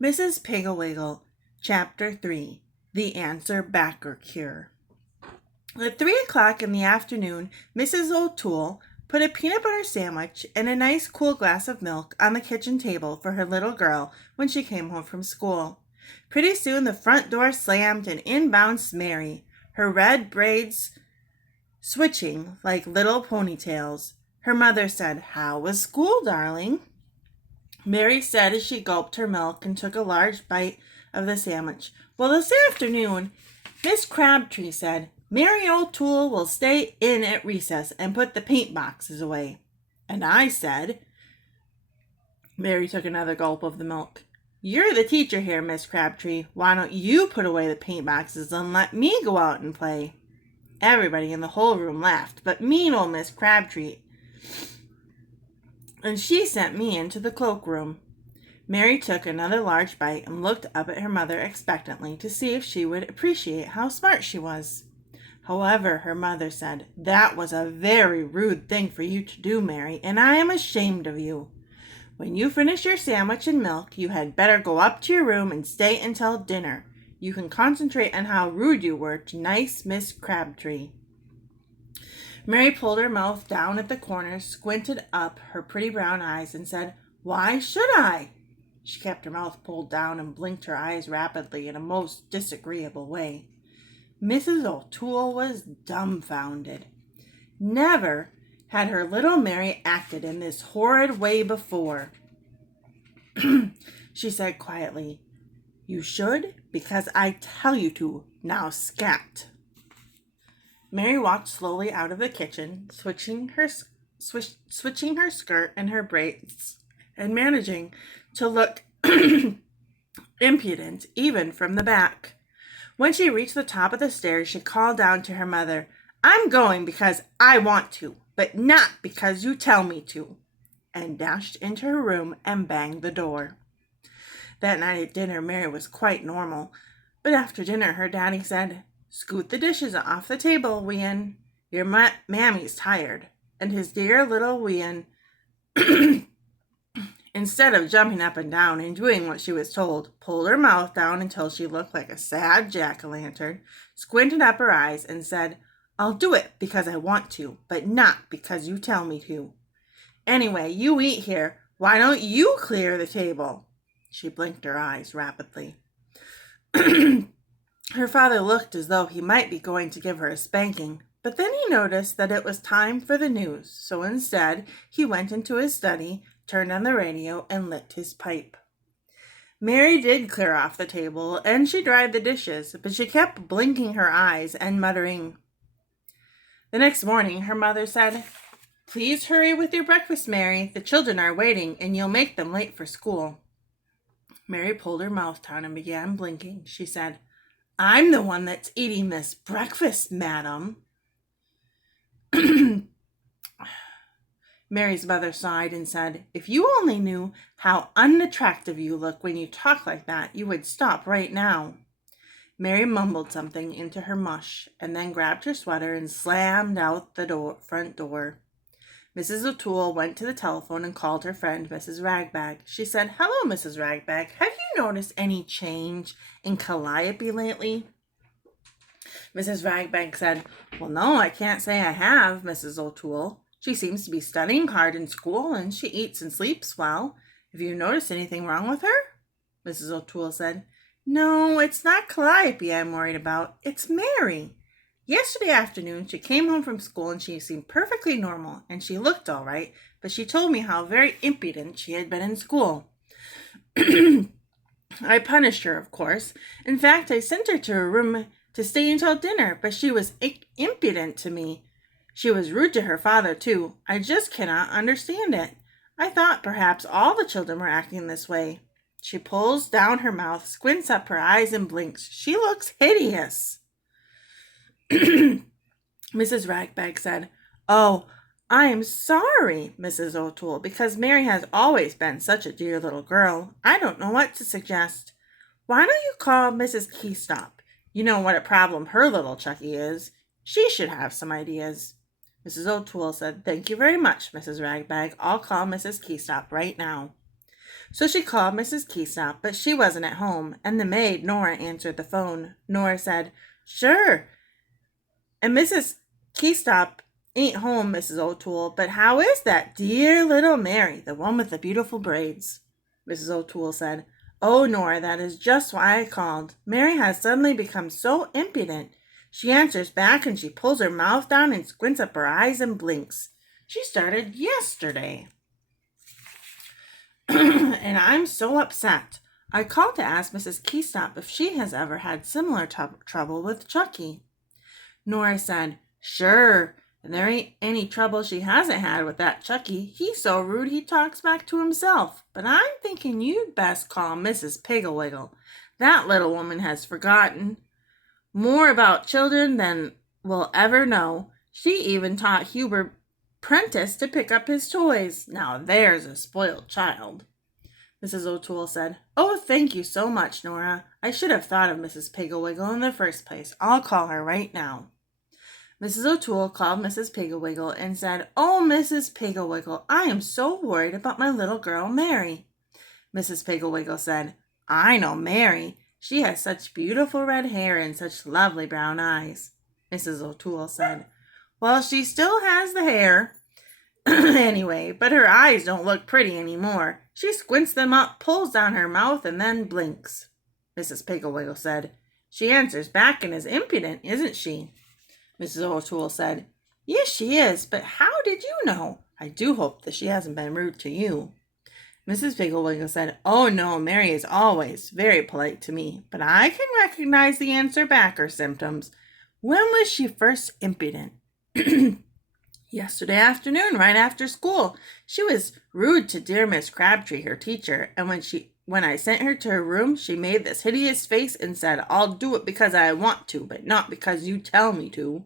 Mrs. Piggle Wiggle, Chapter 3, The Answer Backer Cure. At 3 o'clock in the afternoon, Mrs. O'Toole put a peanut butter sandwich and a nice cool glass of milk on the kitchen table for her little girl when she came home from school. Pretty soon the front door slammed and in bounced Mary, her red braids switching like little ponytails. Her mother said, "How was school, darling?" Mary said as she gulped her milk and took a large bite of the sandwich. "Well, this afternoon, Miss Crabtree said, Mary O'Toole will stay in at recess and put the paint boxes away. And I said," Mary took another gulp of the milk, "You're the teacher here, Miss Crabtree. Why don't you put away the paint boxes and let me go out and play?" Everybody in the whole room laughed, but mean old Miss Crabtree, and she sent me into the cloakroom. Mary took another large bite and looked up at her mother expectantly to see if she would appreciate how smart she was. However, her mother said, "That was a very rude thing for you to do, Mary, and I am ashamed of you. When you finish your sandwich and milk, you had better go up to your room and stay until dinner. You can concentrate on how rude you were to nice Miss Crabtree." Mary pulled her mouth down at the corners, squinted up her pretty brown eyes, and said, "Why should I?" She kept her mouth pulled down and blinked her eyes rapidly in a most disagreeable way. Mrs. O'Toole was dumbfounded. Never had her little Mary acted in this horrid way before. She said quietly, "You should, because I tell you to. Now scat." Mary walked slowly out of the kitchen, switching her skirt and her braids, and managing to look impudent even from the back. When she reached the top of the stairs, she called down to her mother, "I'm going because I want to, but not because you tell me to," and dashed into her room and banged the door. That night at dinner, Mary was quite normal, but after dinner her daddy said, "Scoot the dishes off the table, Wean. Your mammy's tired." And his dear little Wean, instead of jumping up and down and doing what she was told, pulled her mouth down until she looked like a sad jack-o'-lantern, squinted up her eyes, and said, "I'll do it because I want to, but not because you tell me to. Anyway, you eat here. Why don't you clear the table?" She blinked her eyes rapidly. Her father looked as though he might be going to give her a spanking, but then he noticed that it was time for the news, so instead he went into his study, turned on the radio, and lit his pipe. Mary did clear off the table, and she dried the dishes, but she kept blinking her eyes and muttering. The next morning, her mother said, "Please hurry with your breakfast, Mary. The children are waiting, and you'll make them late for school." Mary pulled her mouth down and began blinking. She said, "I'm the one that's eating this breakfast, madam." Mary's mother sighed and said, "If you only knew how unattractive you look when you talk like that, you would stop right now." Mary mumbled something into her mush and then grabbed her sweater and slammed out the front door. Mrs. O'Toole went to the telephone and called her friend, Mrs. Ragbag. She said, "Hello, Mrs. Ragbag. Have you noticed any change in Calliope lately?" Mrs. Ragbag said, "Well, no, I can't say I have, Mrs. O'Toole. She seems to be studying hard in school, and she eats and sleeps well. Have you noticed anything wrong with her?" Mrs. O'Toole said, "No, it's not Calliope I'm worried about. It's Mary. Yesterday afternoon, she came home from school and she seemed perfectly normal, and she looked all right, but she told me how very impudent she had been in school. I punished her, of course. In fact, I sent her to her room to stay until dinner, but she was impudent to me. She was rude to her father, too. I just cannot understand it. I thought perhaps all the children were acting this way." She pulls down her mouth, squints up her eyes, and blinks. She looks hideous. Mrs. Ragbag said, "Oh, I am sorry, Mrs. O'Toole, because Mary has always been such a dear little girl. I don't know what to suggest. Why don't you call Mrs. Keystop? You know what a problem her little Chucky is. She should have some ideas." Mrs. O'Toole said, "Thank you very much, Mrs. Ragbag. I'll call Mrs. Keystop right now." So she called Mrs. Keystop, but she wasn't at home, and the maid, Nora, answered the phone. Nora said, "Sure, and Mrs. Keystop ain't home, Mrs. O'Toole, but how is that dear little Mary, the one with the beautiful braids?" Mrs. O'Toole said, "Oh, Nora, that is just why I called. Mary has suddenly become so impudent. She answers back and she pulls her mouth down and squints up her eyes and blinks. She started yesterday. And I'm so upset. I called to ask Mrs. Keystop if she has ever had similar trouble with Chucky." Nora said, "Sure, and there ain't any trouble she hasn't had with that Chucky. He's so rude he talks back to himself. But I'm thinking you'd best call Mrs. Piggle Wiggle. That little woman has forgotten more about children than we'll ever know. She even taught Hubert Prentice to pick up his toys. Now there's a spoiled child." Mrs. O'Toole said, "Oh, thank you so much, Nora. I should have thought of Mrs. Piggle Wiggle in the first place. I'll call her right now." Mrs. O'Toole called Mrs. Piggle Wiggle and said, "Oh, Mrs. Piggle Wiggle, I am so worried about my little girl, Mary." Mrs. Piggle Wiggle said, "I know Mary. She has such beautiful red hair and such lovely brown eyes." Mrs. O'Toole said, "Well, she still has the hair anyway, but her eyes don't look pretty anymore. She squints them up, pulls down her mouth, and then blinks." Mrs. Piggle Wiggle said, "She answers back and is impudent, isn't she?" Mrs. O'Toole said, "Yes, she is, but how did you know? I do hope that she hasn't been rude to you." Mrs. Piggle Wiggle said, "Oh, no, Mary is always very polite to me, but I can recognize the answer backer symptoms. When was she first impudent?" "Yesterday afternoon, right after school. She was rude to dear Miss Crabtree, her teacher, and when I sent her to her room, she made this hideous face and said, 'I'll do it because I want to, but not because you tell me to.'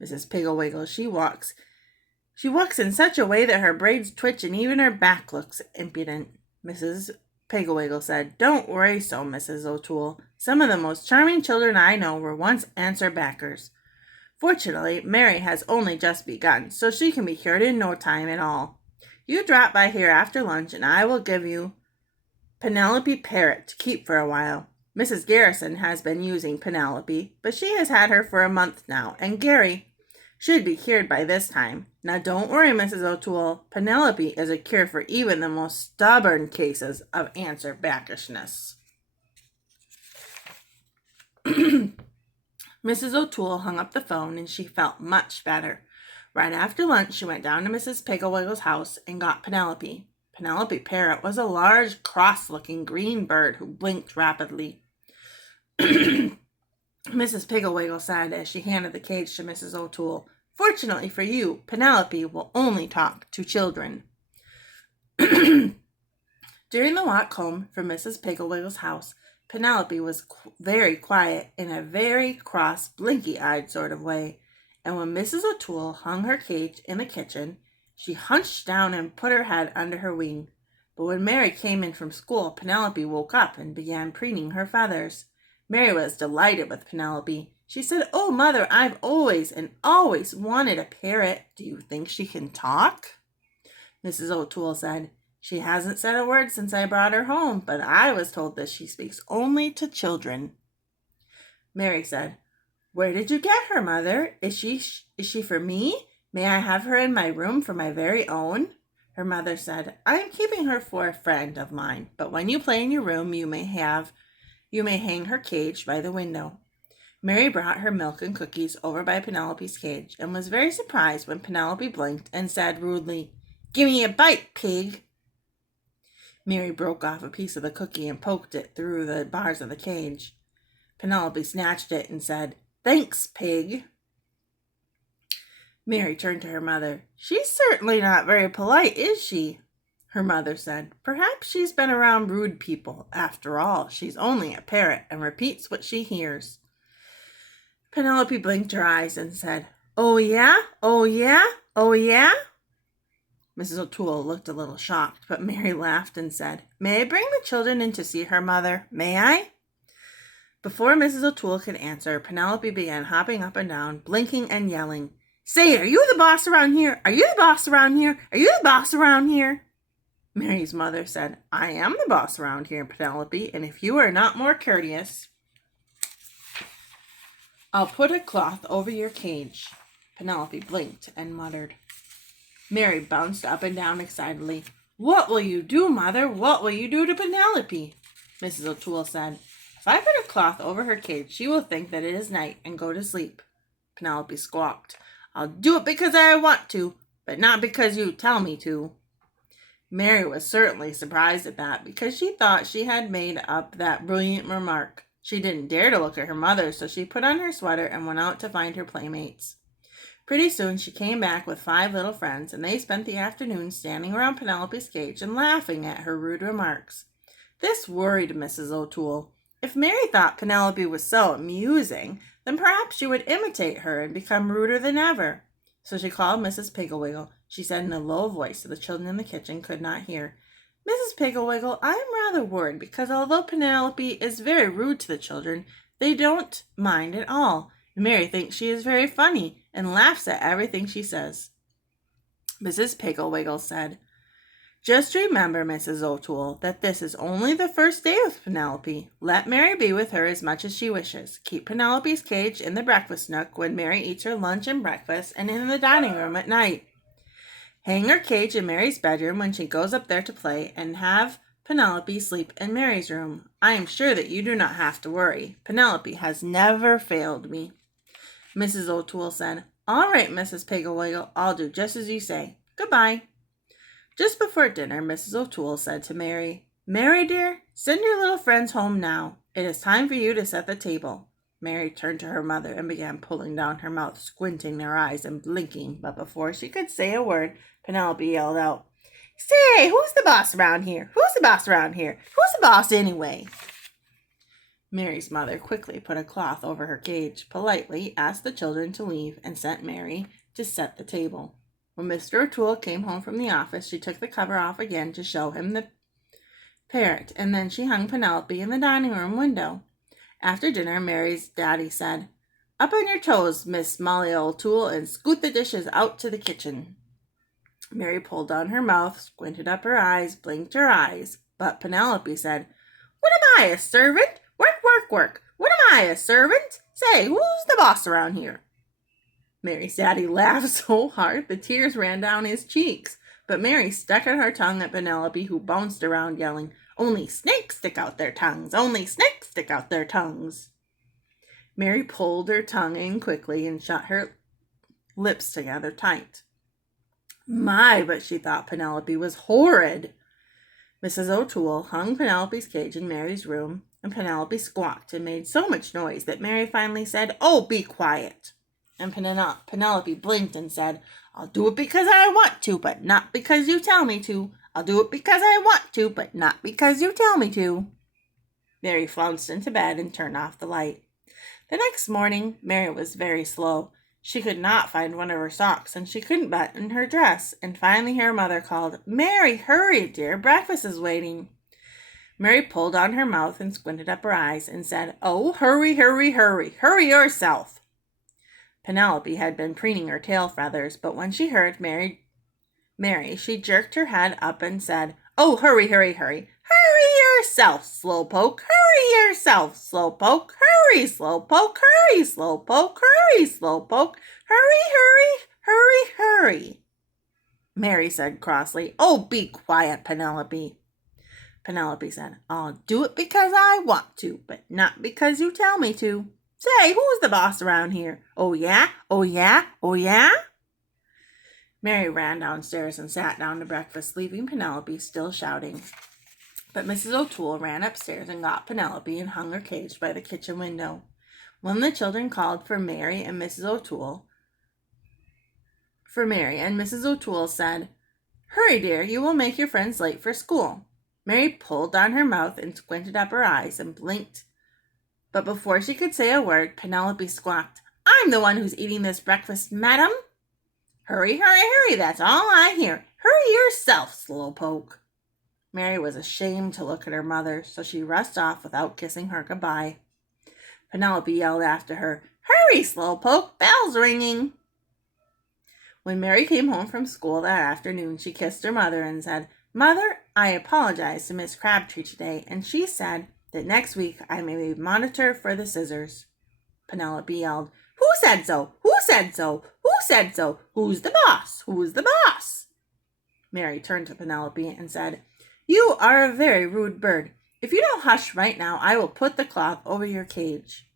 Mrs. Piggle Wiggle, she walks in such a way that her braids twitch and even her back looks impudent." Mrs. Piggle Wiggle said, "Don't worry so, Mrs. O'Toole. Some of the most charming children I know were once answer backers. Fortunately, Mary has only just begun, so she can be cured in no time at all. You drop by here after lunch, and I will give you Penelope Parrot to keep for a while. Mrs. Garrison has been using Penelope, but she has had her for a month now, and Gary should be cured by this time. Now don't worry, Mrs. O'Toole. Penelope is a cure for even the most stubborn cases of answer backishness." Mrs. O'Toole hung up the phone, and she felt much better. Right after lunch, she went down to Mrs. Piggle Wiggle's house and got Penelope. Penelope Parrot was a large, cross-looking green bird who blinked rapidly. Mrs. Piggle Wiggle said as she handed the cage to Mrs. O'Toole, "Fortunately for you, Penelope will only talk to children." During the walk home from Mrs. Piggle Wiggle's house, Penelope was very quiet in a very cross, blinky-eyed sort of way, and when Mrs. O'Toole hung her cage in the kitchen, she hunched down and put her head under her wing. But when Mary came in from school, Penelope woke up and began preening her feathers. Mary was delighted with Penelope. She said, "Oh, Mother, I've always wanted a parrot. Do you think she can talk?" Mrs. O'Toole said, "She hasn't said a word since I brought her home, but I was told that she speaks only to children." Mary said, "Where did you get her, Mother? Is she for me? May I have her in my room for my very own?" Her mother said, "I am keeping her for a friend of mine, but when you play in your room, you may hang her cage by the window." Mary brought her milk and cookies over by Penelope's cage and was very surprised when Penelope blinked and said rudely, "Give me a bite, pig." Mary broke off a piece of the cookie and poked it through the bars of the cage. Penelope snatched it and said, "Thanks, pig." Mary turned to her mother. "She's certainly not very polite, is she?" Her mother said, "Perhaps she's been around rude people. After all, she's only a parrot and repeats what she hears." Penelope blinked her eyes and said, "Oh, yeah? Oh, yeah? Oh, yeah?" Mrs. O'Toole looked a little shocked, but Mary laughed and said, "May I bring the children in to see her, Mother? May I?" Before Mrs. O'Toole could answer, Penelope began hopping up and down, blinking and yelling, "Say, are you the boss around here? Are you the boss around here? Are you the boss around here?" Mary's mother said, I am the boss around here, Penelope, and if you are not more courteous, I'll put a cloth over your cage. Penelope blinked and muttered. Mary bounced up and down excitedly. What will you do, Mother? What will you do to Penelope? Mrs. O'Toole said, If I put a cloth over her cage, she will think that it is night and go to sleep. Penelope squawked, I'll do it because I want to, but not because you tell me to. Mary was certainly surprised at that, because she thought she had made up that brilliant remark. She didn't dare to look at her mother, so she put on her sweater and went out to find her playmates. Pretty soon she came back with 5 little friends, and they spent the afternoon standing around Penelope's cage and laughing at her rude remarks. This worried Mrs. O'Toole. If Mary thought Penelope was so amusing, then perhaps she would imitate her and become ruder than ever. So she called Mrs. Piggle Wiggle. She said in a low voice so the children in the kitchen could not hear, Mrs. Piggle Wiggle, I am rather worried because although Penelope is very rude to the children, they don't mind at all. Mary thinks she is very funny and laughs at everything she says. Mrs. Piggle Wiggle said, Just remember, Mrs. O'Toole, that this is only the first day with Penelope. Let Mary be with her as much as she wishes. Keep Penelope's cage in the breakfast nook when Mary eats her lunch and breakfast, and in the dining room at night. Hang her cage in Mary's bedroom when she goes up there to play, and have Penelope sleep in Mary's room. I am sure that you do not have to worry. Penelope has never failed me. Mrs. O'Toole said, All right, Mrs. Piggle Wiggle, I'll do just as you say. Goodbye. Just before dinner, Mrs. O'Toole said to Mary, Mary, dear, send your little friends home now. It is time for you to set the table. Mary turned to her mother and began pulling down her mouth, squinting her eyes and blinking, but before she could say a word, Penelope yelled out, Say, who's the boss around here? Who's the boss around here? Who's the boss anyway? Mary's mother quickly put a cloth over her cage, politely asked the children to leave, and sent Mary to set the table. When Mr. O'Toole came home from the office, she took the cover off again to show him the parrot, and then she hung Penelope in the dining room window. After dinner, Mary's daddy said, Up on your toes, Miss Molly O'Toole, and scoot the dishes out to the kitchen. Mary pulled down her mouth, squinted up her eyes, blinked her eyes, but Penelope said, What am I, a servant? Work, work, work. What am I, a servant? Say, who's the boss around here? Mary's daddy laughed so hard the tears ran down his cheeks, but Mary stuck out her tongue at Penelope, who bounced around yelling, Only snakes stick out their tongues! Only snakes stick out their tongues! Mary pulled her tongue in quickly and shut her lips together tight. My, but she thought Penelope was horrid. Mrs. O'Toole hung Penelope's cage in Mary's room, and Penelope squawked and made so much noise that Mary finally said, Oh, be quiet. And Penelope blinked and said, I'll do it because I want to, but not because you tell me to. I'll do it because I want to, but not because you tell me to. Mary flounced into bed and turned off the light. The next morning, Mary was very slow. She could not find one of her socks, and she couldn't button her dress, and finally her mother called, Mary, hurry, dear, breakfast is waiting. Mary pulled on her mouth and squinted up her eyes and said, Oh, hurry, hurry, hurry, hurry yourself. Penelope had been preening her tail feathers, but when she heard Mary, she jerked her head up and said, Oh, hurry, hurry, hurry. Hurry yourself, Slowpoke. Hurry yourself, Slowpoke. Hurry, Slowpoke. Hurry, Slowpoke. Hurry, Slowpoke. Hurry, hurry, hurry, hurry. Mary said crossly, Oh, be quiet, Penelope. Penelope said, I'll do it because I want to, but not because you tell me to. Say, who's the boss around here? Oh, yeah? Oh, yeah? Oh, yeah? Mary ran downstairs and sat down to breakfast, leaving Penelope still shouting. But Mrs. O'Toole ran upstairs and got Penelope and hung her cage by the kitchen window. When the children called for Mary and Mrs. O'Toole said, Hurry, dear, you will make your friends late for school. Mary pulled down her mouth and squinted up her eyes and blinked. But before she could say a word, Penelope squawked, I'm the one who's eating this breakfast, madam. Hurry, hurry, hurry, that's all I hear. Hurry yourself, Slowpoke. Mary was ashamed to look at her mother, so she rushed off without kissing her goodbye. Penelope yelled after her, Hurry, Slowpoke, bell's ringing. When Mary came home from school that afternoon, she kissed her mother and said, Mother, I apologized to Miss Crabtree today, and she said that next week I may be monitor for the scissors. Penelope yelled, Who said so? Who said so? Who said so? Who's the boss? Who's the boss? Mary turned to Penelope and said, You are a very rude bird. If you don't hush right now, I will put the cloth over your cage.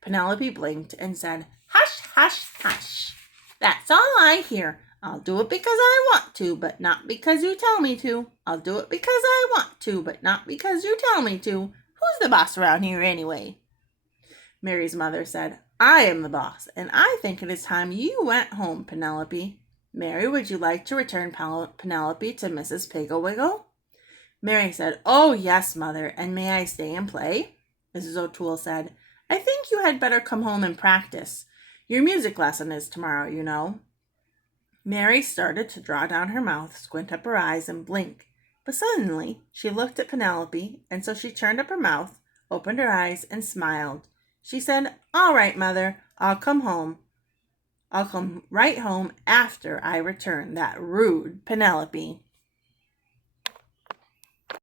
Penelope blinked and said, Hush, hush, hush. That's all I hear. I'll do it because I want to, but not because you tell me to. I'll do it because I want to, but not because you tell me to. Who's the boss around here anyway? Mary's mother said, I am the boss, and I think it is time you went home, Penelope. Mary, would you like to return Penelope to Mrs. Piggle Wiggle? Mary said, Oh, yes, Mother, and may I stay and play? Mrs. O'Toole said, I think you had better come home and practice. Your music lesson is tomorrow, you know. Mary started to draw down her mouth, squint up her eyes, and blink. But suddenly she looked at Penelope, and so she turned up her mouth, opened her eyes, and smiled. She said, All right, Mother, I'll come home. I'll come right home after I return that rude Penelope.